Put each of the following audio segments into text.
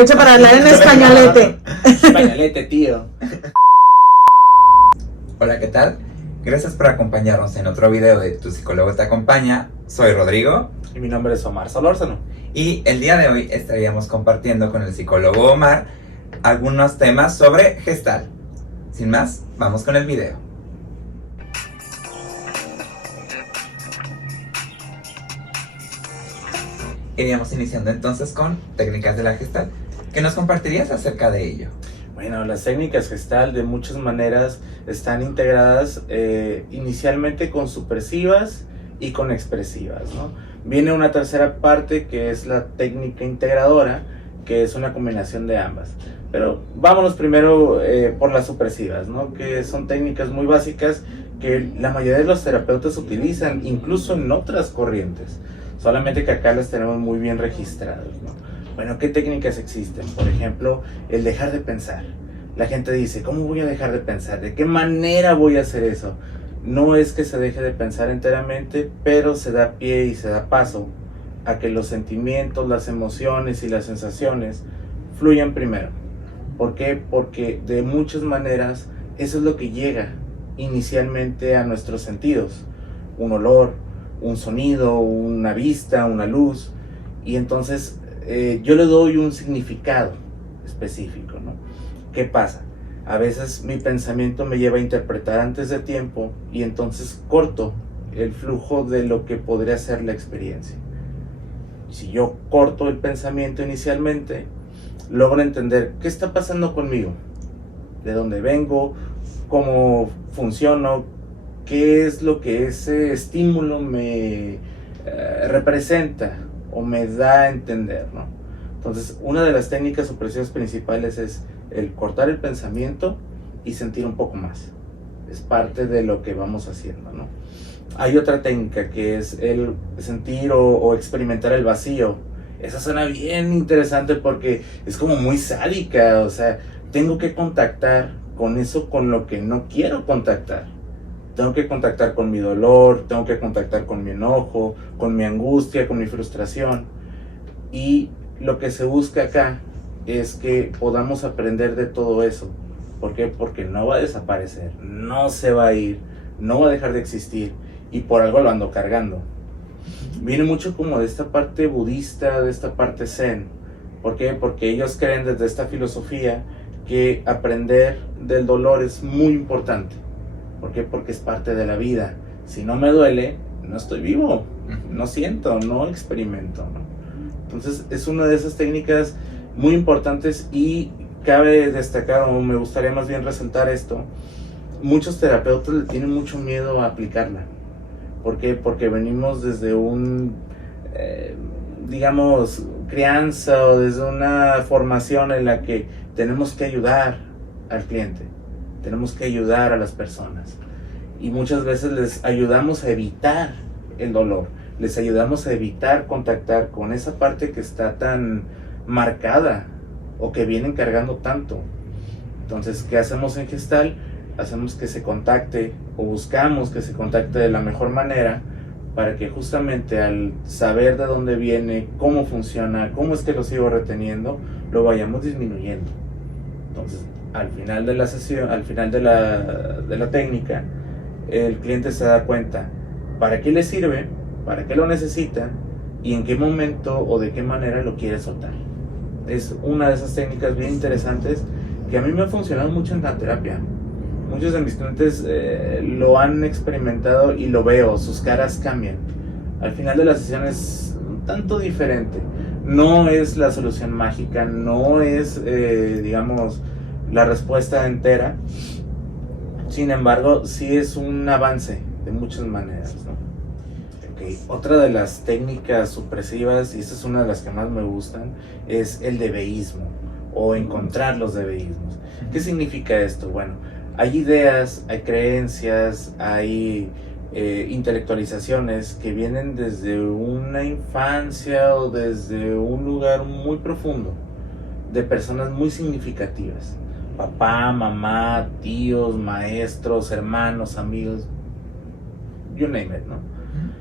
aprovecha para hablar en españolete. Españolete, tío. Hola, ¿qué tal? Gracias por acompañarnos en otro video de Tu Psicólogo Te Acompaña. Soy Rodrigo. Y mi nombre es Omar Solórzano. Y el día de hoy estaríamos compartiendo con el psicólogo Omar algunos temas sobre Gestalt. Sin más, vamos con el video. Iríamos iniciando entonces con técnicas de la Gestalt. ¿Qué nos compartirías acerca de ello? Bueno, las técnicas Gestalt de muchas maneras están integradas inicialmente con supresivas y con expresivas, ¿no? Viene una tercera parte que es la técnica integradora, que es una combinación de ambas. Pero vámonos primero por las supresivas, ¿no? Que son técnicas muy básicas que la mayoría de los terapeutas utilizan, incluso en otras corrientes. Solamente que acá las tenemos muy bien registradas, ¿no? Bueno, ¿qué técnicas existen? Por ejemplo, el dejar de pensar. La gente dice, ¿cómo voy a dejar de pensar? ¿De qué manera voy a hacer eso? No es que se deje de pensar enteramente, pero se da pie y se da paso a que los sentimientos, las emociones y las sensaciones fluyan primero. ¿Por qué? Porque de muchas maneras eso es lo que llega inicialmente a nuestros sentidos. Un olor, un sonido, una vista, una luz. Y entonces yo le doy un significado específico, ¿no? ¿Qué pasa? A veces mi pensamiento me lleva a interpretar antes de tiempo y entonces corto el flujo de lo que podría ser la experiencia. Si yo corto el pensamiento inicialmente, logro entender qué está pasando conmigo, de dónde vengo, cómo funciono, qué es lo que ese estímulo me representa o me da a entender, ¿no? Entonces, una de las técnicas supresivas principales es el cortar el pensamiento y sentir un poco más. Es parte de lo que vamos haciendo, ¿no? Hay otra técnica que es el sentir o experimentar el vacío. Esa suena bien interesante porque es como muy sádica, o sea, tengo que contactar con eso con lo que no quiero contactar. Tengo que contactar con mi dolor, tengo que contactar con mi enojo, con mi angustia, con mi frustración. Y lo que se busca acá es que podamos aprender de todo eso. ¿Por qué? Porque no va a desaparecer, no se va a ir, no va a dejar de existir y por algo lo ando cargando. Viene mucho como de esta parte budista, de esta parte zen. ¿Por qué? Porque ellos creen desde esta filosofía que aprender del dolor es muy importante. ¿Por qué? Porque es parte de la vida. Si no me duele, no estoy vivo, no siento, no experimento, ¿no? Entonces es una de esas técnicas muy importantes y cabe destacar, o me gustaría más bien resaltar esto, muchos terapeutas le tienen mucho miedo a aplicarla. ¿Por qué? Porque venimos desde digamos, crianza o desde una formación en la que tenemos que ayudar al cliente, tenemos que ayudar a las personas y muchas veces les ayudamos a evitar el dolor, les ayudamos a evitar contactar con esa parte que está tan marcada o que vienen cargando tanto. Entonces, ¿qué hacemos en Gestalt? Hacemos que se contacte o buscamos que se contacte de la mejor manera para que justamente al saber de dónde viene, cómo funciona, cómo es que lo sigo reteniendo, lo vayamos disminuyendo. Entonces, al final de la sesión, al final de la técnica, el cliente se da cuenta para qué le sirve, para qué lo necesita y en qué momento o de qué manera lo quiere soltar. Es una de esas técnicas bien interesantes que a mí me ha funcionado mucho en la terapia. Muchos de mis clientes lo han experimentado y lo veo, sus caras cambian. Al final de la sesión es un tanto diferente. No es la solución mágica, no es, digamos, la respuesta entera. Sin embargo, sí es un avance de muchas maneras, ¿no? Okay. Otra de las técnicas supresivas, y esta es una de las que más me gustan, es el debeísmo o encontrar los debeísmos. ¿Qué significa esto? Bueno, hay ideas, hay creencias, hay intelectualizaciones que vienen desde una infancia o desde un lugar muy profundo de personas muy significativas. Papá, mamá, tíos, maestros, hermanos, amigos, you name it, ¿no?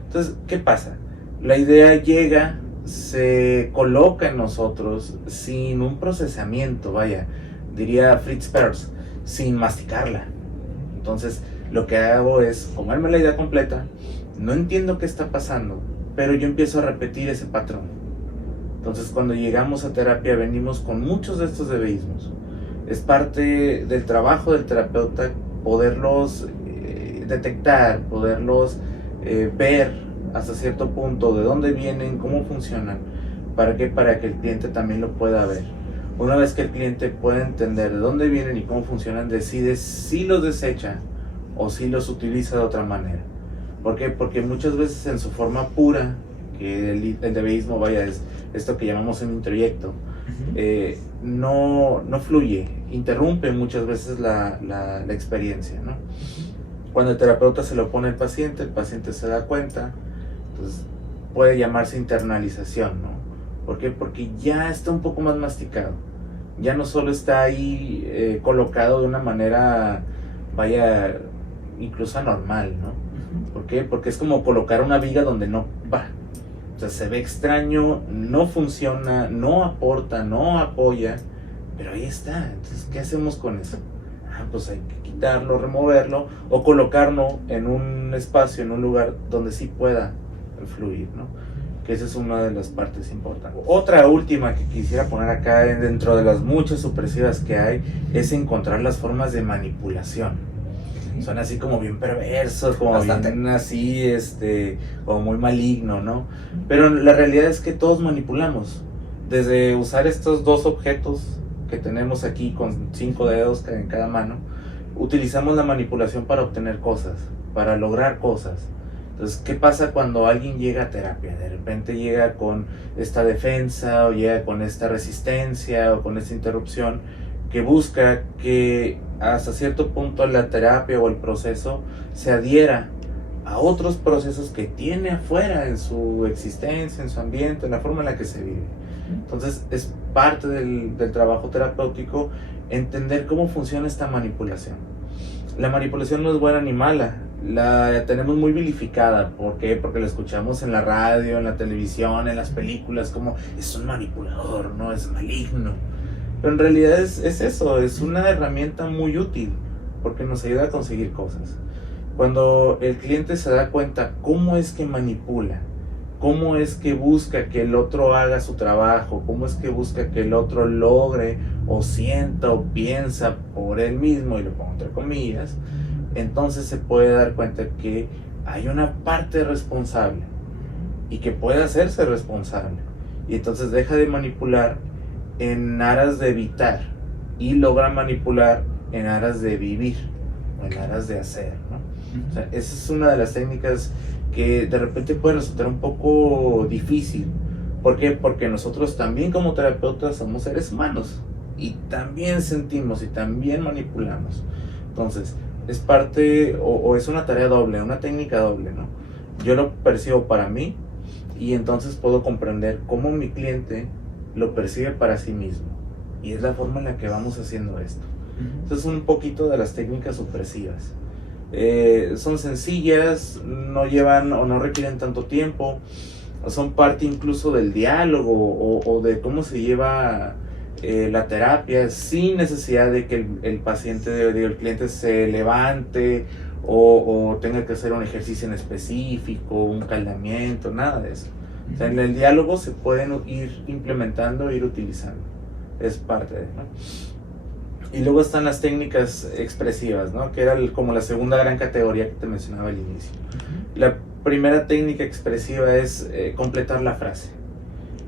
Entonces, ¿qué pasa? La idea llega, se coloca en nosotros sin un procesamiento, vaya, diría Fritz Perls, sin masticarla. Entonces, lo que hago es comerme la idea completa, no entiendo qué está pasando, pero yo empiezo a repetir ese patrón. Entonces, cuando llegamos a terapia, venimos con muchos de estos debeísmos. Es parte del trabajo del terapeuta poderlos detectar, poderlos ver hasta cierto punto de dónde vienen, cómo funcionan. ¿Para qué? Para que el cliente también lo pueda ver. Una vez que el cliente pueda entender de dónde vienen y cómo funcionan, decide si los desecha o si los utiliza de otra manera. ¿Por qué? Porque muchas veces en su forma pura, que el debeísmo, vaya, es esto que llamamos un introyecto, no fluye, interrumpe muchas veces la experiencia, ¿no? Cuando el terapeuta se lo pone al paciente, el paciente se da cuenta, entonces puede llamarse internalización, ¿no? ¿Por qué? Porque ya está un poco más masticado, ya no solo está ahí colocado de una manera, vaya, incluso anormal, ¿no? ¿Por qué? Porque es como colocar una viga donde no va. O sea, se ve extraño, no funciona, no aporta, no apoya, pero ahí está. Entonces, ¿qué hacemos con eso? Pues hay que quitarlo, removerlo o colocarlo en un espacio, en un lugar donde sí pueda fluir, ¿no? Que esa es una de las partes importantes. Otra última que quisiera poner acá dentro de las muchas supresivas que hay es encontrar las formas de manipulación. Son así como bien perversos, como bastante. bien así, como muy maligno, ¿no? Pero la realidad es que todos manipulamos. Desde usar estos dos objetos que tenemos aquí con 5 dedos en cada mano, utilizamos la manipulación para obtener cosas, para lograr cosas. Entonces, ¿qué pasa cuando alguien llega a terapia? De repente llega con esta defensa, o llega con esta resistencia, o con esta interrupción, que busca que hasta cierto punto la terapia o el proceso se adhiera a otros procesos que tiene afuera en su existencia, en su ambiente, en la forma en la que se vive. Entonces es parte del trabajo terapéutico entender cómo funciona esta manipulación. La manipulación no es buena ni mala, la tenemos muy vilificada. ¿Por qué? Porque la escuchamos en la radio, en la televisión, en las películas, como es un manipulador, no es maligno. Pero en realidad es eso, es una herramienta muy útil porque nos ayuda a conseguir cosas. Cuando el cliente se da cuenta cómo es que manipula, cómo es que busca que el otro haga su trabajo, cómo es que busca que el otro logre o sienta o piensa por él mismo, y lo pongo entre comillas, entonces se puede dar cuenta que hay una parte responsable y que puede hacerse responsable. Y entonces deja de manipular en aras de evitar y logra manipular en aras de vivir o en aras de hacer, ¿no? O sea, esa es una de las técnicas que de repente puede resultar un poco difícil. ¿Por qué? Porque nosotros también como terapeutas somos seres humanos y también sentimos y también manipulamos. Entonces es parte o es una tarea doble, una técnica doble, ¿no? Yo lo percibo para mí y entonces puedo comprender cómo mi cliente lo percibe para sí mismo, y es la forma en la que vamos haciendo esto. Entonces un poquito de las técnicas supresivas. Son sencillas, no llevan o no requieren tanto tiempo, son parte incluso del diálogo o de cómo se lleva la terapia, sin necesidad de que el paciente, el cliente se levante o tenga que hacer un ejercicio en específico, un calentamiento, nada de eso. O sea, en el diálogo se pueden ir implementando, ir utilizando. Es parte de, ¿no? Y luego están las técnicas expresivas, ¿no? Que era como la segunda gran categoría que te mencionaba al inicio. La primera técnica expresiva es completar la frase.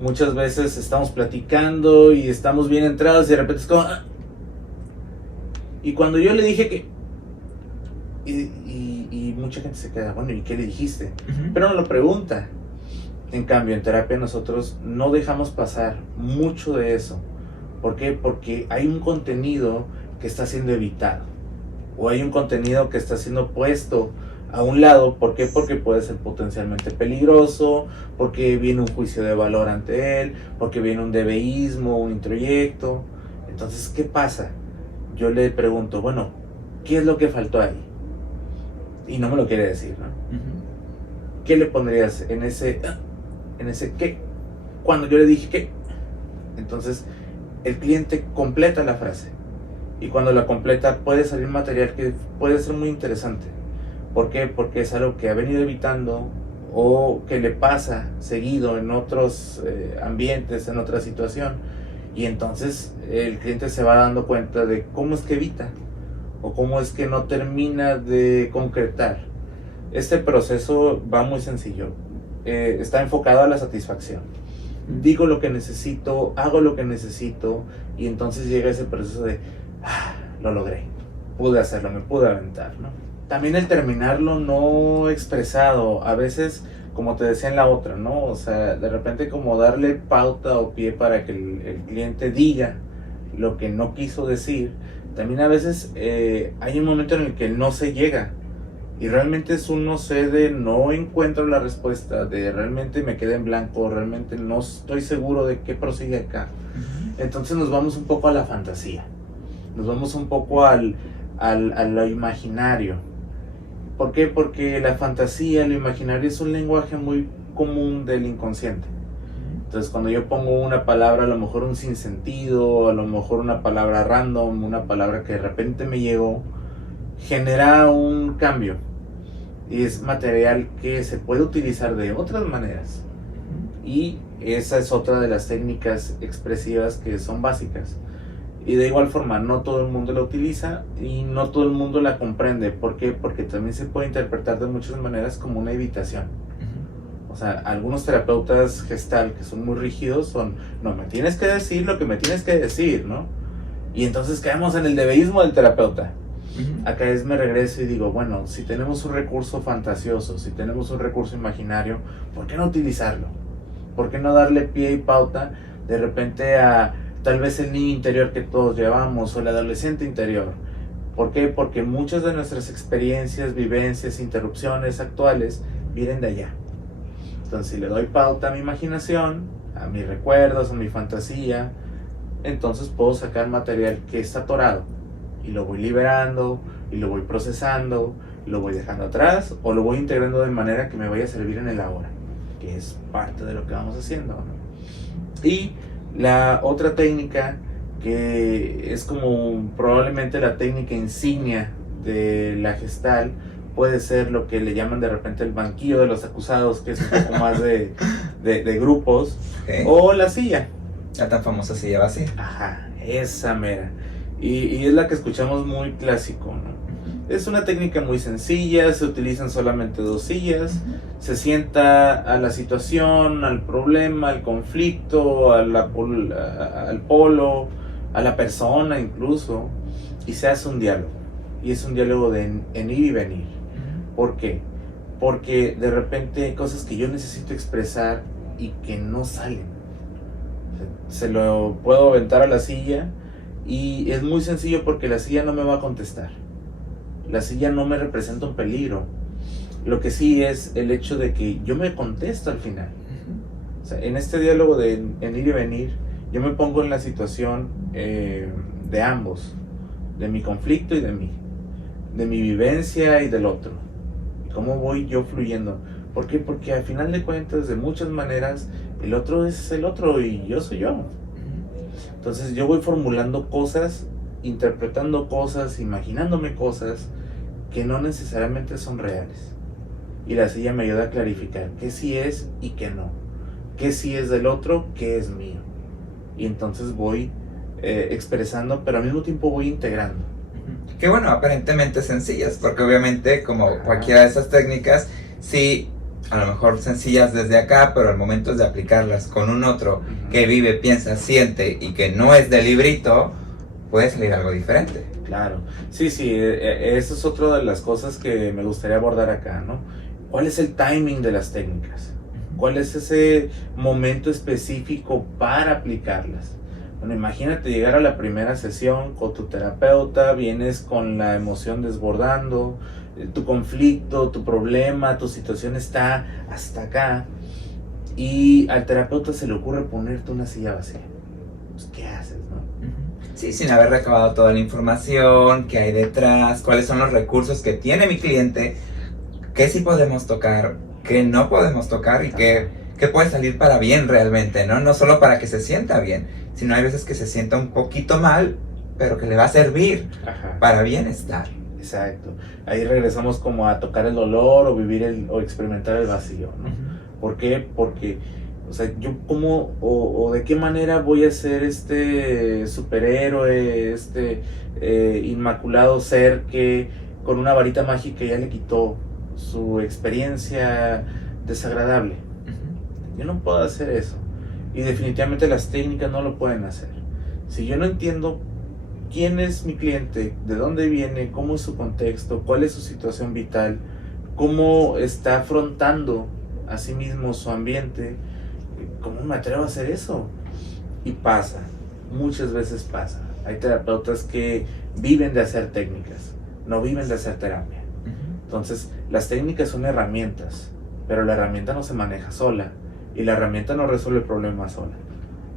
Muchas veces estamos platicando y estamos bien entrados y de repente es como... ¡ah! Y cuando yo le dije que... Y mucha gente se queda, bueno, ¿y qué le dijiste? Pero no lo pregunta. En cambio, en terapia nosotros no dejamos pasar mucho de eso. ¿Por qué? Porque hay un contenido que está siendo evitado. O hay un contenido que está siendo puesto a un lado. ¿Por qué? Porque puede ser potencialmente peligroso, porque viene un juicio de valor ante él, porque viene un debeísmo, un introyecto. Entonces, ¿qué pasa? Yo le pregunto, bueno, ¿qué es lo que faltó ahí? Y no me lo quiere decir, ¿no? ¿Qué le pondrías en ese qué? cuando yo le dije que, entonces el cliente completa la frase. Y cuando la completa puede salir material que puede ser muy interesante. ¿Por qué? Porque es algo que ha venido evitando o que le pasa seguido en otros ambientes, en otra situación. Y entonces el cliente se va dando cuenta de cómo es que evita o cómo es que no termina de concretar. Este proceso va muy sencillo. Está enfocado a la satisfacción. Digo lo que necesito, hago lo que necesito y entonces llega ese proceso de lo logré, pude hacerlo, me pude aventar, ¿no? También el terminarlo no expresado, a veces, como te decía en la otra, ¿no? O sea, de repente como darle pauta o pie para que el cliente diga lo que no quiso decir. También a veces hay un momento en el que no se llega y realmente es un no sé de no encuentro la respuesta, de realmente me quedé en blanco, realmente no estoy seguro de qué prosigue acá. Entonces nos vamos un poco a la fantasía, nos vamos un poco a lo imaginario. ¿Por qué? Porque la fantasía, lo imaginario es un lenguaje muy común del inconsciente. Entonces cuando yo pongo una palabra, a lo mejor un sinsentido, a lo mejor una palabra random, una palabra que de repente me llegó, genera un cambio. Y es material que se puede utilizar de otras maneras. Y esa es otra de las técnicas expresivas que son básicas. Y de igual forma, no todo el mundo la utiliza y no todo el mundo la comprende. ¿Por qué? Porque también se puede interpretar de muchas maneras como una evitación. O sea, algunos terapeutas gestal que son muy rígidos son, no, me tienes que decir lo que me tienes que decir, ¿no? Y entonces caemos en el debeísmo del terapeuta. Acá es me regreso y digo, bueno, si tenemos un recurso fantasioso, si tenemos un recurso imaginario, ¿por qué no utilizarlo? ¿Por qué no darle pie y pauta de repente a tal vez el niño interior que todos llevamos o el adolescente interior? ¿Por qué? Porque muchas de nuestras experiencias, vivencias, interrupciones actuales vienen de allá. Entonces, si le doy pauta a mi imaginación, a mis recuerdos, a mi fantasía, entonces puedo sacar material que está atorado y lo voy liberando y lo voy procesando, lo voy dejando atrás o lo voy integrando de manera que me vaya a servir en el ahora, que es parte de lo que vamos haciendo, ¿no? Y la otra técnica que es como probablemente la técnica insignia de la Gestalt puede ser lo que le llaman de repente el banquillo de los acusados, que es un poco más de grupos, Okay. o la silla. La tan famosa silla vacía. Ajá, esa mera. Y es la que escuchamos muy clásico, ¿no? Es una técnica muy sencilla, se utilizan solamente 2 sillas, se sienta a la situación, al problema, al conflicto, al polo, a la persona incluso, y se hace un diálogo. Y es un diálogo en ir y venir. ¿Por qué? Porque de repente hay cosas que yo necesito expresar y que no salen. Se lo puedo aventar a la silla y es muy sencillo porque la silla no me va a contestar. La silla no me representa un peligro. Lo que sí es el hecho de que yo me contesto al final. O sea, en este diálogo de en ir y venir, yo me pongo en la situación de ambos, de mi conflicto y de mí, de mi vivencia y del otro. ¿Cómo voy yo fluyendo? ¿Por qué? Porque al final de cuentas, de muchas maneras, el otro es el otro y yo soy yo. Entonces yo voy formulando cosas, interpretando cosas, imaginándome cosas que no necesariamente son reales. Y la silla me ayuda a clarificar qué sí es y qué no. Qué sí es del otro, qué es mío. Y entonces voy expresando, pero al mismo tiempo voy integrando. Que bueno, aparentemente sencillas, porque obviamente como cualquiera de esas técnicas, sí, a lo mejor sencillas desde acá, pero al momento de aplicarlas con un otro que vive, piensa, siente y que no es de librito, puede salir algo diferente. Claro, sí, eso es otra de las cosas que me gustaría abordar acá, ¿no? ¿Cuál es el timing de las técnicas? ¿Cuál es ese momento específico para aplicarlas? Bueno, imagínate llegar a la primera sesión con tu terapeuta, vienes con la emoción desbordando, tu conflicto, tu problema, tu situación está hasta acá y al terapeuta se le ocurre ponerte una silla vacía. Pues, ¿qué haces, no? Sí, sin haber recabado toda la información, qué hay detrás, cuáles son los recursos que tiene mi cliente, qué sí podemos tocar, qué no podemos tocar y qué que puede salir para bien realmente, ¿no? No solo para que se sienta bien, sino hay veces que se sienta un poquito mal, pero que le va a servir para bienestar. Exacto. Ahí regresamos como a tocar el dolor o vivir o experimentar el vacío, ¿no? ¿Por qué? Porque, o sea, yo cómo o de qué manera voy a ser este superhéroe, inmaculado ser que con una varita mágica ya le quitó su experiencia desagradable. Yo no puedo hacer eso. Y definitivamente las técnicas no lo pueden hacer. Si yo no entiendo quién es mi cliente, de dónde viene, cómo es su contexto, cuál es su situación vital, cómo está afrontando a sí mismo su ambiente, ¿cómo me atrevo a hacer eso? Y pasa, muchas veces pasa. Hay terapeutas que viven de hacer técnicas, no viven de hacer terapia. Entonces, las técnicas son herramientas, pero la herramienta no se maneja sola y la herramienta no resuelve el problema sola.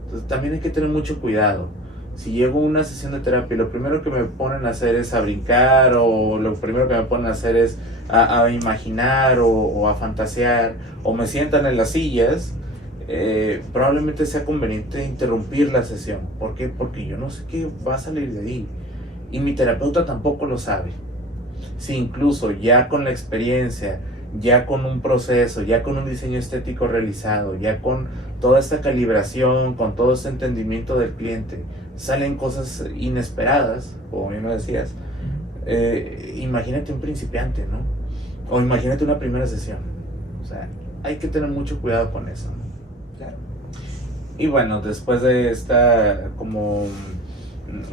Entonces, también hay que tener mucho cuidado. Si llego a una sesión de terapia y lo primero que me ponen a hacer es a brincar, o lo primero que me ponen a hacer es a imaginar o a fantasear, o me sientan en las sillas, probablemente sea conveniente interrumpir la sesión. ¿Por qué? Porque yo no sé qué va a salir de ahí y mi terapeuta tampoco lo sabe. Si incluso ya con la experiencia, ya con un proceso, ya con un diseño estético realizado, ya con toda esta calibración, con todo este entendimiento del cliente, salen cosas inesperadas, como bien lo decías, imagínate un principiante, ¿no? O imagínate una primera sesión. O sea, hay que tener mucho cuidado con eso, ¿no? Claro. Y bueno, después de esta como,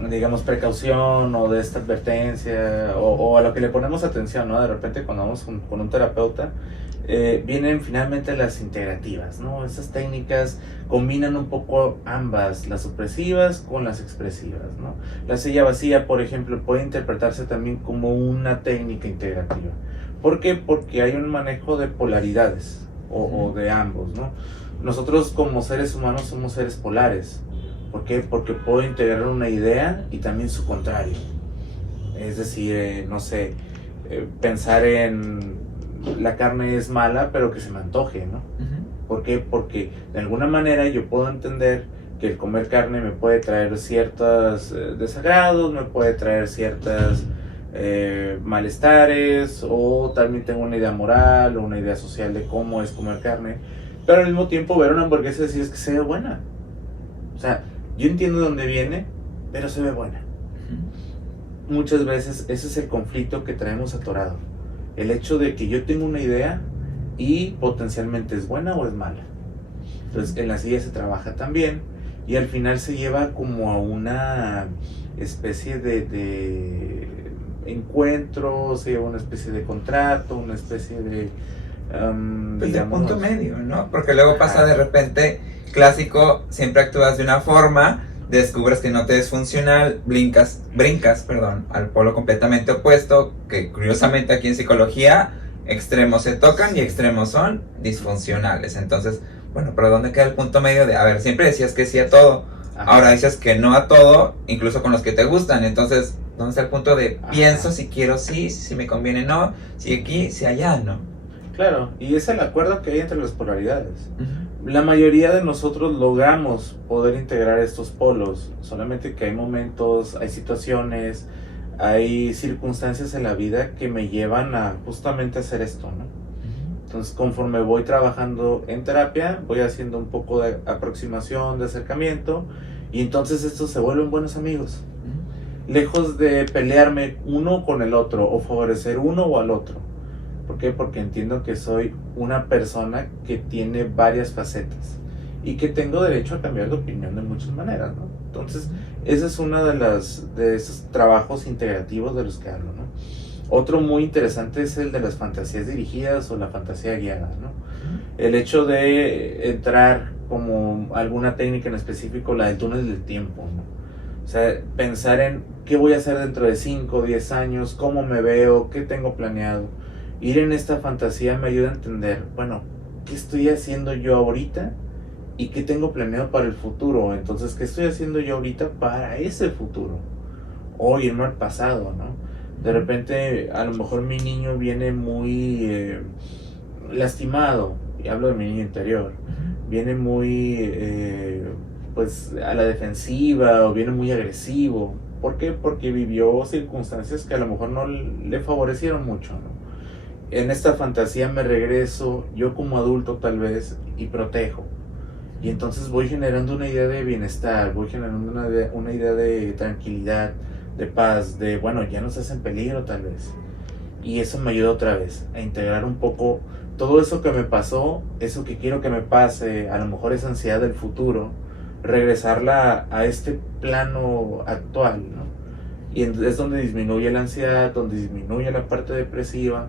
digamos, precaución o de esta advertencia o a lo que le ponemos atención, ¿no? De repente cuando vamos con un terapeuta, vienen finalmente las integrativas, ¿no? Esas técnicas combinan un poco ambas, las supresivas con las expresivas, ¿no? La silla vacía, por ejemplo, puede interpretarse también como una técnica integrativa. ¿Por qué? Porque hay un manejo de polaridades o de ambos, ¿no? Nosotros como seres humanos somos seres polares. ¿Por qué? Porque puedo integrar una idea y también su contrario. Es decir, no sé, pensar en la carne es mala, pero que se me antoje, ¿no? ¿Por qué? Porque de alguna manera yo puedo entender que el comer carne me puede traer ciertos desagrados, me puede traer ciertos malestares, o también tengo una idea moral o una idea social de cómo es comer carne, pero al mismo tiempo ver una hamburguesa y decir es que se ve buena. O sea, yo entiendo de dónde viene, pero se ve buena. Muchas veces ese es el conflicto que traemos atorado. El hecho de que yo tengo una idea y potencialmente es buena o es mala. Entonces en la silla se trabaja también y al final se lleva como a una especie de encuentro, se lleva una especie de contrato, una especie de... pues de punto medio, ¿no? Porque luego pasa de repente, clásico, siempre actúas de una forma, descubres que no te es funcional, brincas, al polo completamente opuesto, que curiosamente aquí en psicología, extremos se tocan y extremos son disfuncionales. Entonces, bueno, pero ¿dónde queda el punto medio de, a ver, siempre decías que sí a todo, ahora dices que no a todo, incluso con los que te gustan? Entonces, ¿dónde está el punto de pienso si quiero sí, si me conviene no, si aquí, si allá, no? Claro, y es el acuerdo que hay entre las polaridades. La mayoría de nosotros logramos poder integrar estos polos, solamente que hay momentos, hay situaciones, hay circunstancias en la vida que me llevan a justamente hacer esto, ¿no? Entonces, conforme voy trabajando en terapia, voy haciendo un poco de aproximación, de acercamiento, y entonces estos se vuelven buenos amigos. Lejos de pelearme uno con el otro o favorecer uno o al otro. ¿Por qué? Porque entiendo que soy una persona que tiene varias facetas y que tengo derecho a cambiar de opinión de muchas maneras, ¿no? Entonces, ese es uno de esos trabajos integrativos de los que hablo, ¿no? Otro muy interesante es el de las fantasías dirigidas o la fantasía guiada, ¿no? El hecho de entrar como alguna técnica en específico, la del túnel del tiempo, ¿no? O sea, pensar en qué voy a hacer dentro de 5 o 10 años, cómo me veo, qué tengo planeado. Ir en esta fantasía me ayuda a entender, bueno, ¿qué estoy haciendo yo ahorita? ¿Y qué tengo planeado para el futuro? Entonces, ¿qué estoy haciendo yo ahorita para ese futuro? O irme al pasado, ¿no? De repente, a lo mejor mi niño viene muy lastimado y hablo de mi niño interior, viene muy pues a la defensiva o viene muy agresivo. ¿Por qué? Porque vivió circunstancias que a lo mejor no le favorecieron mucho, ¿no? En esta fantasía me regreso yo como adulto tal vez y protejo. Y entonces voy generando una idea de bienestar, voy generando una idea de tranquilidad, de paz, de bueno, ya no estás en peligro tal vez. Y eso me ayuda otra vez a integrar un poco todo eso que me pasó, eso que quiero que me pase, a lo mejor esa ansiedad del futuro, regresarla a este plano actual, ¿no? Y es donde disminuye la ansiedad, donde disminuye la parte depresiva,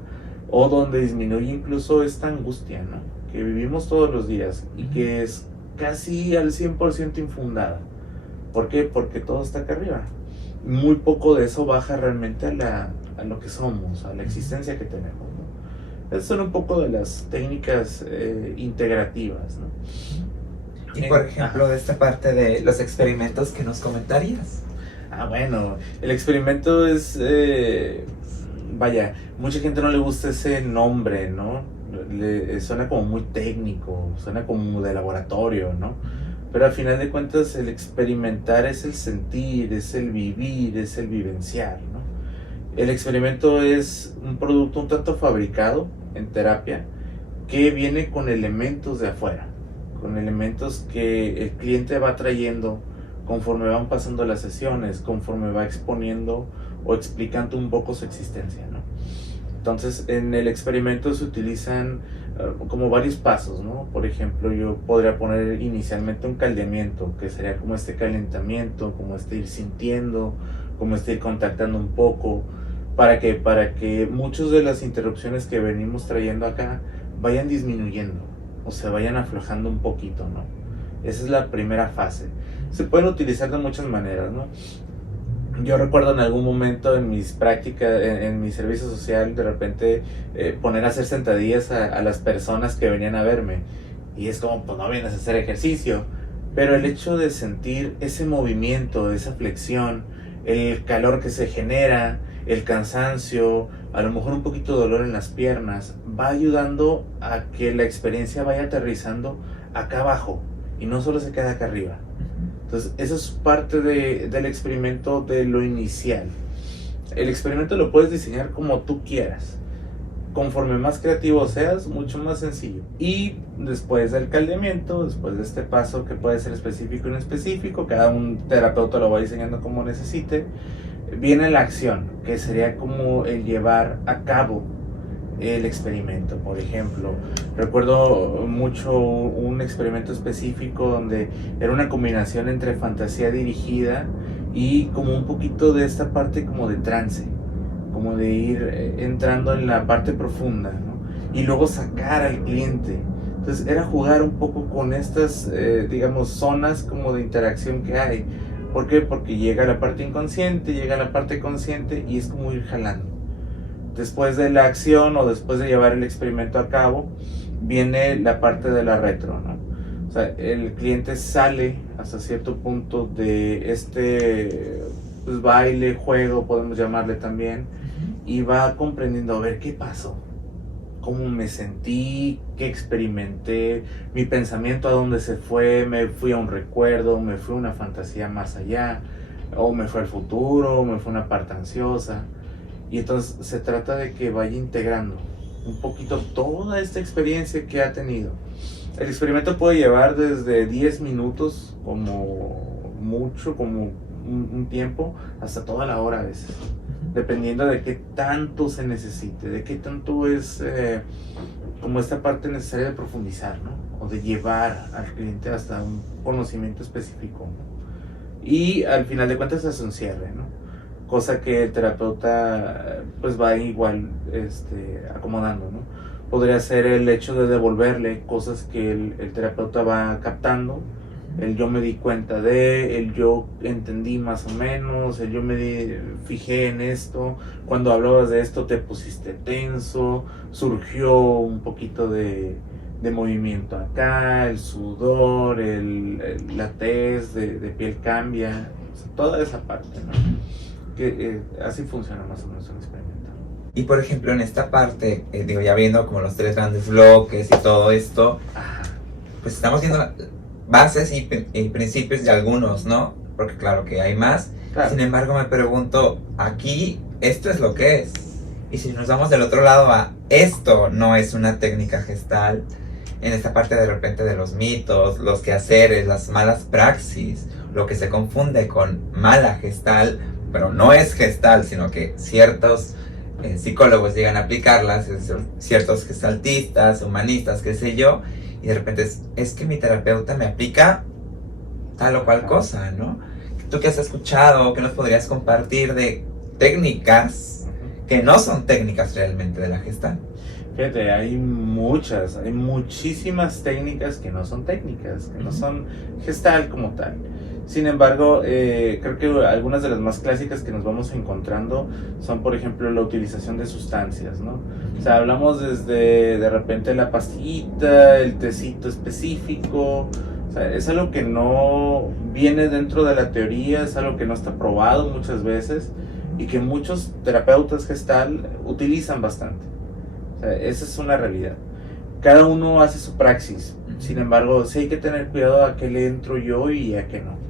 o donde disminuye incluso esta angustia, ¿no? Que vivimos todos los días y que es casi al 100% infundada. ¿Por qué? Porque todo está acá arriba. Muy poco de eso baja realmente a lo que somos, a la existencia que tenemos, ¿no? Esas son un poco de las técnicas integrativas, ¿no? Y por ejemplo, de esta parte de los experimentos que nos comentarías. Bueno, el experimento es, vaya, mucha gente no le gusta ese nombre, ¿no? Suena como muy técnico, suena como de laboratorio, ¿no? Pero al final de cuentas el experimentar es el sentir, es el vivir, es el vivenciar, ¿no? El experimento es un producto un tanto fabricado en terapia que viene con elementos de afuera, con elementos que el cliente va trayendo conforme van pasando las sesiones, conforme va exponiendo o explicando un poco su existencia, ¿no? Entonces, en el experimento se utilizan como varios pasos, ¿no? Por ejemplo, yo podría poner inicialmente un caldeamiento, que sería como este calentamiento, como este ir sintiendo, como este ir contactando un poco, para que muchas de las interrupciones que venimos trayendo acá vayan disminuyendo o se vayan aflojando un poquito, ¿no? Esa es la primera fase. Se pueden utilizar de muchas maneras, ¿no? Yo recuerdo en algún momento en mis prácticas, en mi servicio social, de repente poner a hacer sentadillas a las personas que venían a verme. Y es como, pues no vienes a hacer ejercicio. Pero el hecho de sentir ese movimiento, esa flexión, el calor que se genera, el cansancio, a lo mejor un poquito de dolor en las piernas, va ayudando a que la experiencia vaya aterrizando acá abajo y no solo se queda acá arriba. Entonces, eso es parte del experimento de lo inicial. El experimento lo puedes diseñar como tú quieras. Conforme más creativo seas, mucho más sencillo. Y después del caldeamiento, después de este paso que puede ser específico y no específico, cada un terapeuta lo va diseñando como necesite, viene la acción, que sería como el llevar a cabo el experimento. Por ejemplo, recuerdo mucho un experimento específico donde era una combinación entre fantasía dirigida y como un poquito de esta parte como de trance, como de ir entrando en la parte profunda, ¿no? Y luego sacar al cliente. Entonces era jugar un poco con estas digamos zonas como de interacción que hay. ¿Por qué? Porque llega la parte inconsciente, llega la parte consciente y es como ir jalando. Después de la acción o después de llevar el experimento a cabo, viene la parte de la retro, ¿no? O sea, el cliente sale hasta cierto punto de este pues, baile, juego, podemos llamarle también, y va comprendiendo, a ver, ¿qué pasó? ¿Cómo me sentí? ¿Qué experimenté? ¿Mi pensamiento a dónde se fue? ¿Me fui a un recuerdo? ¿Me fui a una fantasía más allá? ¿O me fue al futuro? ¿O me fue a una parte ansiosa? Y entonces se trata de que vaya integrando un poquito toda esta experiencia que ha tenido. El experimento puede llevar desde 10 minutos, como mucho, como un tiempo, hasta toda la hora a veces. Dependiendo de qué tanto se necesite, de qué tanto es como esta parte necesaria de profundizar, ¿no? O de llevar al cliente hasta un conocimiento específico, ¿no? Y al final de cuentas es un cierre, ¿no? Cosa que el terapeuta pues va igual acomodando, ¿no? Podría ser el hecho de devolverle cosas que el terapeuta va captando, el yo me di cuenta el yo entendí más o menos, el yo fijé en esto, cuando hablabas de esto te pusiste tenso, surgió un poquito de movimiento acá, el sudor, la tez de piel cambia, o sea, toda esa parte, ¿no? Que así funciona más o menos un experimento. Y por ejemplo, en esta parte, digo, ya viendo como los 3 grandes bloques y todo esto, Ajá. pues estamos viendo bases y principios de algunos, ¿no? Porque claro que hay más. Claro. Sin embargo, me pregunto, aquí esto es lo que es. Y si nos vamos del otro lado a esto no es una técnica gestal, en esta parte de repente de los mitos, los quehaceres, las malas praxis, lo que se confunde con mala gestal, pero no es gestal, sino que ciertos psicólogos llegan a aplicarlas, ciertos gestaltistas, humanistas, qué sé yo, y de repente es que mi terapeuta me aplica tal o cual cosa, ¿no? ¿Tú qué has escuchado? ¿Qué nos podrías compartir de técnicas que no son técnicas realmente de la gestalt? Fíjate, hay muchísimas técnicas que no son técnicas, que no son gestal como tal. Sin embargo, creo que algunas de las más clásicas que nos vamos encontrando son, por ejemplo, la utilización de sustancias, ¿no? O sea, hablamos desde de repente la pastillita, el tecito específico. O sea, es algo que no viene dentro de la teoría, es algo que no está probado muchas veces y que muchos terapeutas gestal utilizan bastante. O sea, esa es una realidad. Cada uno hace su praxis. Sin embargo, sí hay que tener cuidado a qué le entro yo y a qué no.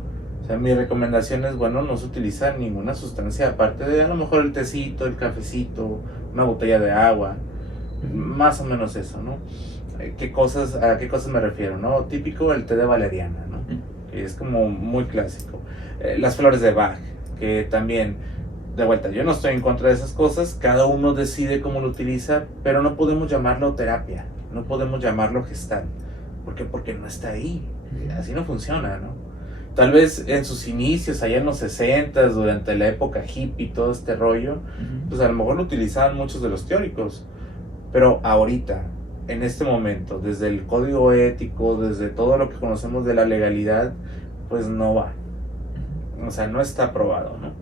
O sea, mi recomendación es, bueno, no se utiliza ninguna sustancia aparte de a lo mejor el tecito, el cafecito, una botella de agua, más o menos eso, ¿no? ¿A qué cosas me refiero, no? Típico el té de valeriana, ¿no? Que es como muy clásico. Las flores de Bach, que también, de vuelta, yo no estoy en contra de esas cosas, cada uno decide cómo lo utiliza, pero no podemos llamarlo terapia, no podemos llamarlo gestal. ¿Por qué? Porque no está ahí, así no funciona, ¿no? Tal vez en sus inicios, allá en los 60s, durante la época hippie, todo este rollo, pues a lo mejor lo utilizaban muchos de los teóricos, pero ahorita, en este momento, desde el código ético, desde todo lo que conocemos de la legalidad, pues no va. O sea, no está aprobado, ¿no?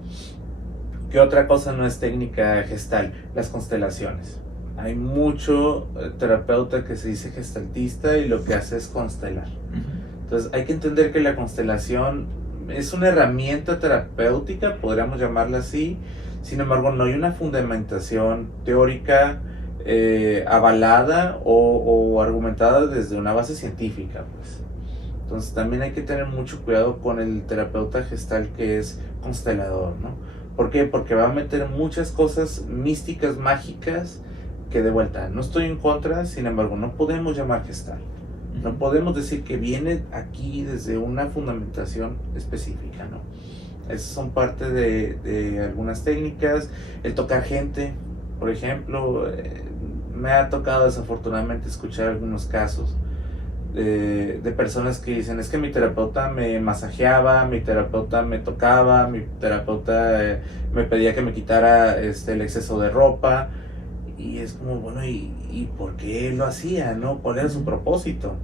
¿Qué otra cosa no es técnica gestal? Las constelaciones. Hay mucho terapeuta que se dice gestaltista y lo que hace es constelar. Entonces hay que entender que la constelación es una herramienta terapéutica, podríamos llamarla así. Sin embargo, no hay una fundamentación teórica avalada o argumentada desde una base científica, pues. Entonces también hay que tener mucho cuidado con el terapeuta gestal que es constelador, ¿no? ¿Por qué? Porque va a meter muchas cosas místicas, mágicas, que de vuelta no estoy en contra, sin embargo no podemos llamar gestal. No podemos decir que viene aquí desde una fundamentación específica, ¿no? Esas son parte de algunas técnicas. El tocar gente, por ejemplo, me ha tocado desafortunadamente escuchar algunos casos de personas que dicen, es que mi terapeuta me masajeaba, mi terapeuta me tocaba, mi terapeuta me pedía que me quitara el exceso de ropa. Y es como, bueno, ¿y por qué lo hacía, no? ¿Cuál era su propósito?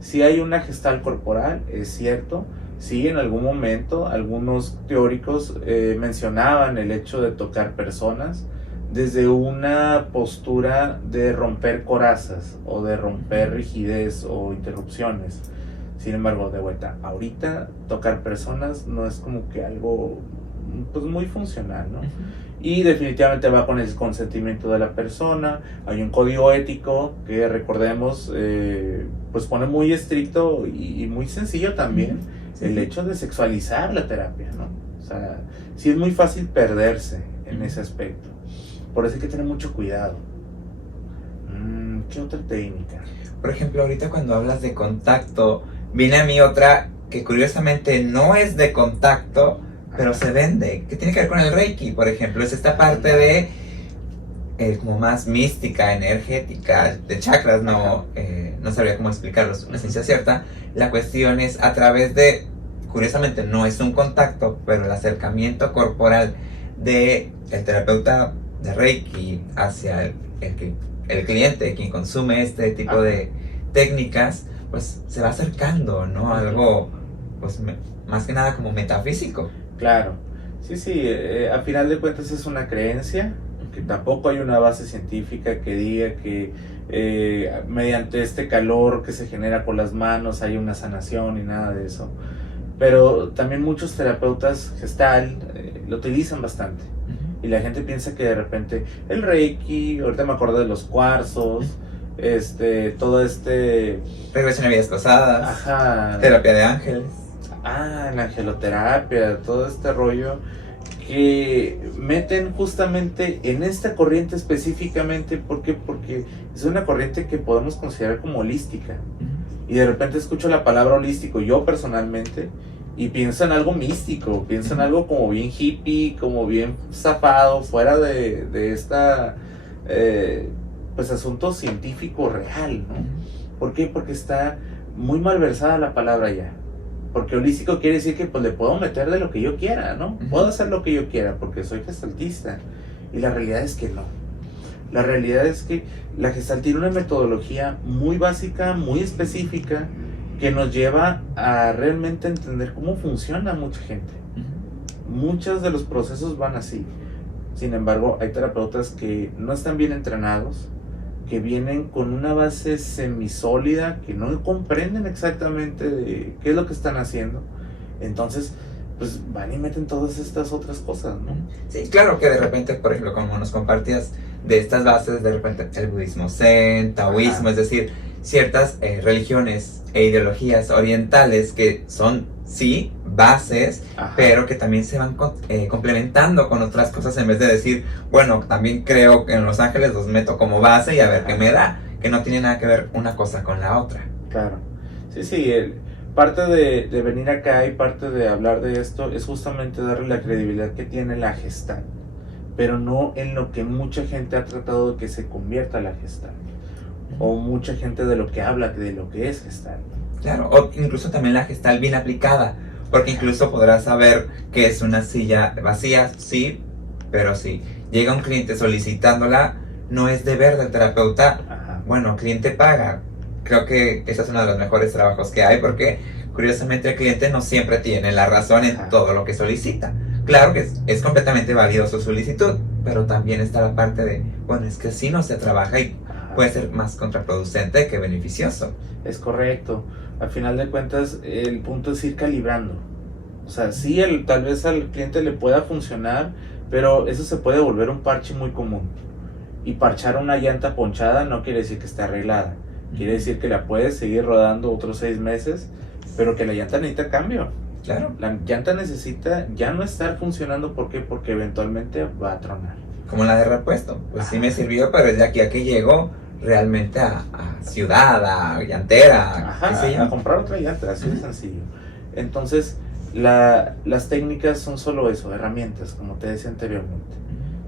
Si hay una gestal corporal, es cierto. Sí, en algún momento algunos teóricos mencionaban el hecho de tocar personas desde una postura de romper corazas o de romper rigidez o interrupciones. Sin embargo, de vuelta, ahorita tocar personas no es como que algo pues muy funcional, ¿no? Y definitivamente va con el consentimiento de la persona. Hay un código ético que, recordemos, pues pone muy estricto y muy sencillo también el hecho de sexualizar la terapia, ¿no? O sea, sí es muy fácil perderse en ese aspecto. Por eso hay que tener mucho cuidado. ¿Qué otra técnica? Por ejemplo, ahorita cuando hablas de contacto, viene a mí otra que curiosamente no es de contacto, pero se vende, que tiene que ver con el Reiki, por ejemplo. Es esta parte de como más mística, energética, de chakras, no sabría cómo explicarlo, es una ciencia cierta. La cuestión es a través de, curiosamente no es un contacto, pero el acercamiento corporal de el terapeuta de Reiki hacia el cliente, quien consume este tipo de técnicas, pues se va acercando, ¿no? Algo, pues más que nada como metafísico. Claro, sí, a final de cuentas es una creencia, que tampoco hay una base científica que diga que mediante este calor que se genera con las manos hay una sanación y nada de eso. Pero también muchos terapeutas gestal lo utilizan bastante. Y la gente piensa que de repente el Reiki, ahorita me acuerdo de los cuarzos, todo Regresión a vidas pasadas, ajá, terapia de ángeles. la angeloterapia, todo este rollo que meten justamente en esta corriente específicamente. ¿Por qué? Porque es una corriente que podemos considerar como holística. Y de repente escucho la palabra holístico, yo personalmente, y pienso en algo místico, pienso en algo como bien hippie, como bien zafado, fuera de esta, pues, asunto científico real, ¿no? ¿Por qué? Porque está muy malversada la palabra ya. Porque holístico quiere decir que pues le puedo meter de lo que yo quiera, ¿no? Puedo hacer lo que yo quiera porque soy gestaltista. Y la realidad es que no. La realidad es que la Gestalt tiene una metodología muy básica, muy específica, que nos lleva a realmente entender cómo funciona mucha gente. Muchos de los procesos van así. Sin embargo, hay terapeutas que no están bien entrenados, que vienen con una base semisólida, que no comprenden exactamente qué es lo que están haciendo. Entonces, pues van y meten todas estas otras cosas, ¿no? Sí, claro que de repente, por ejemplo, como nos compartías de estas bases, de repente el budismo zen, taoísmo, Ajá. es decir, ciertas religiones e ideologías orientales que son, sí, bases, Ajá. pero que también se van complementando con otras cosas en vez de decir, bueno, también creo que en Los Ángeles los meto como base y a ver qué me da, que no tiene nada que ver una cosa con la otra. Claro. Sí, parte de venir acá y parte de hablar de esto es justamente darle la credibilidad que tiene la Gestalt, pero no en lo que mucha gente ha tratado de que se convierta la Gestalt, o mucha gente de lo que habla de lo que es Gestalt. Claro, o incluso también la Gestalt bien aplicada, porque incluso podrás saber que es una silla vacía, sí, pero si llega un cliente solicitándola, no es deber del terapeuta. Ajá. Bueno, cliente paga. Creo que ese es uno de los mejores trabajos que hay, porque curiosamente el cliente no siempre tiene la razón en Ajá. todo lo que solicita. Claro que es completamente válido su solicitud, pero también está la parte de, bueno, es que así no se trabaja y Ajá. puede ser más contraproducente que beneficioso. Es correcto. Al final de cuentas, el punto es ir calibrando. O sea, sí, tal vez al cliente le pueda funcionar, pero eso se puede volver un parche muy común. Y parchar una llanta ponchada no quiere decir que esté arreglada. Quiere decir que la puedes seguir rodando otros 6 meses, pero que la llanta necesita cambio. Claro. La llanta necesita ya no estar funcionando. ¿Por qué? Porque eventualmente va a tronar. Como la de repuesto. Pues sí me sirvió, pero es de aquí a que llego realmente a ciudad, a llantera, Ajá, qué sé yo. a comprar otra llanta, así de sencillo. Entonces, las técnicas son solo eso, herramientas, como te decía anteriormente.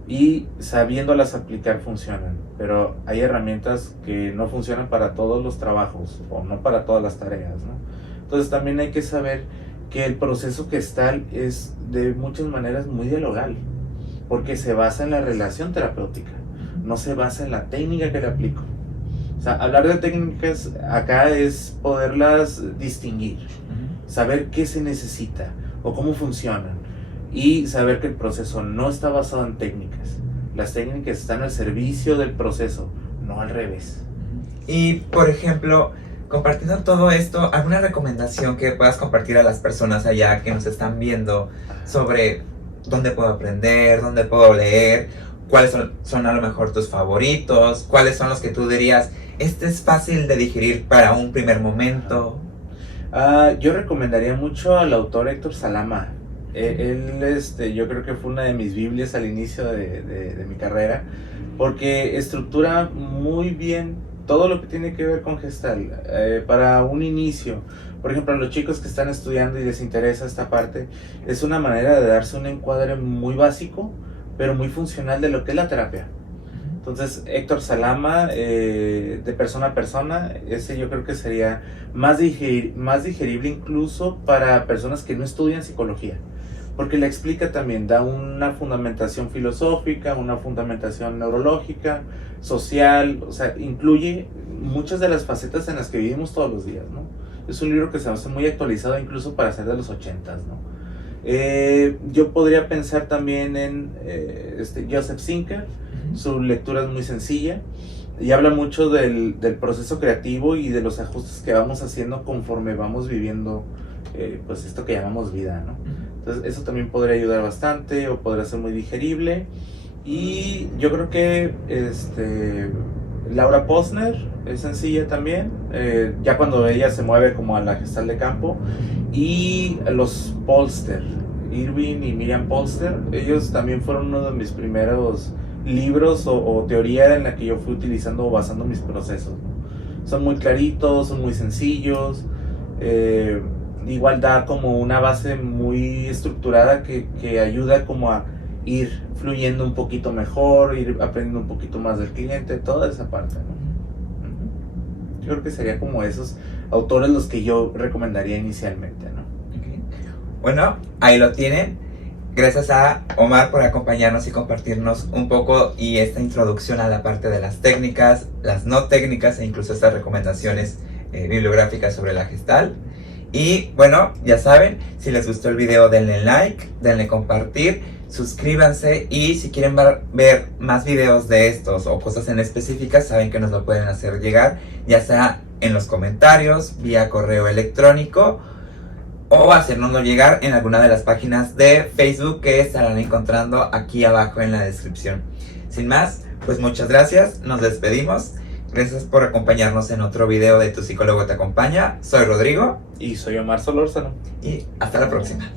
Y sabiéndolas aplicar funcionan, pero hay herramientas que no funcionan para todos los trabajos o no para todas las tareas, ¿no? Entonces también hay que saber que el proceso Gestalt es de muchas maneras muy dialogal, porque se basa en la relación terapéutica, no se basa en la técnica que le aplico. O sea, hablar de técnicas acá es poderlas distinguir, saber qué se necesita o cómo funcionan, y saber que el proceso no está basado en técnicas. Las técnicas están al servicio del proceso, no al revés. Y, por ejemplo, compartiendo todo esto, ¿alguna recomendación que puedas compartir a las personas allá que nos están viendo sobre dónde puedo aprender, dónde puedo leer, cuáles son a lo mejor tus favoritos, cuáles son los que tú dirías, este es fácil de digerir para un primer momento? Yo recomendaría mucho al autor Héctor Salama. Él, yo creo que fue una de mis Biblias al inicio de mi carrera, porque estructura muy bien todo lo que tiene que ver con Gestalt, para un inicio. Por ejemplo, a los chicos que están estudiando y les interesa esta parte, es una manera de darse un encuadre muy básico, pero muy funcional de lo que es la terapia. Entonces, Héctor Salama, de persona a persona, ese yo creo que sería más digerible incluso para personas que no estudian psicología, porque le explica también, da una fundamentación filosófica, una fundamentación neurológica, social, o sea, incluye muchas de las facetas en las que vivimos todos los días, ¿no? Es un libro que se hace muy actualizado incluso para ser de los 80s, ¿no? Yo podría pensar también en Joseph Zinker. Su lectura es muy sencilla y habla mucho del proceso creativo y de los ajustes que vamos haciendo conforme vamos viviendo, pues esto que llamamos vida, ¿no? Entonces eso también podría ayudar bastante o podría ser muy digerible. Y yo creo que Laura Posner es sencilla también, ya cuando ella se mueve como a la gestal de campo. Y los Polster, Irving y Miriam Polster, ellos también fueron uno de mis primeros libros o teoría en la que yo fui utilizando o basando mis procesos, ¿no? Son muy claritos, son muy sencillos, igual da como una base muy estructurada que ayuda como a ir fluyendo un poquito mejor, ir aprendiendo un poquito más del cliente, toda esa parte, ¿no? Yo creo que sería como esos autores los que yo recomendaría inicialmente, ¿no? Okay. Bueno, ahí lo tienen. Gracias a Omar por acompañarnos y compartirnos un poco y esta introducción a la parte de las técnicas, las no técnicas e incluso estas recomendaciones bibliográficas sobre la Gestalt. Y bueno, ya saben, si les gustó el video denle like, denle compartir, suscríbanse y si quieren ver más videos de estos o cosas en específicas, saben que nos lo pueden hacer llegar, ya sea en los comentarios, vía correo electrónico o hacérnoslo llegar en alguna de las páginas de Facebook que estarán encontrando aquí abajo en la descripción. Sin más, pues muchas gracias, nos despedimos. Gracias por acompañarnos en otro video de Tu Psicólogo Te Acompaña. Soy Rodrigo. Y soy Omar Solórzano. Y hasta la próxima.